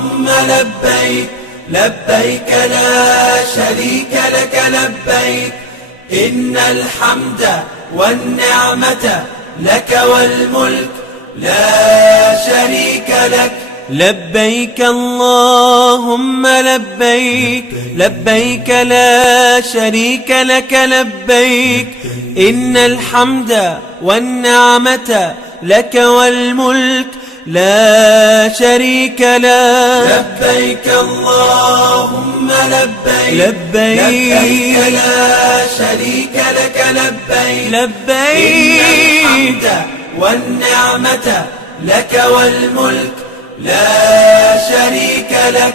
اللهم لبيك لبيك لا شريك لك لبيك إن الحمد والنعمة لك والملك لا شريك لك. لبيك اللهم لبيك لبيك لا شريك لك لبيك إن الحمد والنعمة لك والملك لا شريك لك. لبيك اللهم لبيك لبيك لا شريك لك لبيك لبيك إن الحمد والنعمة لك والملك لا شريك لك.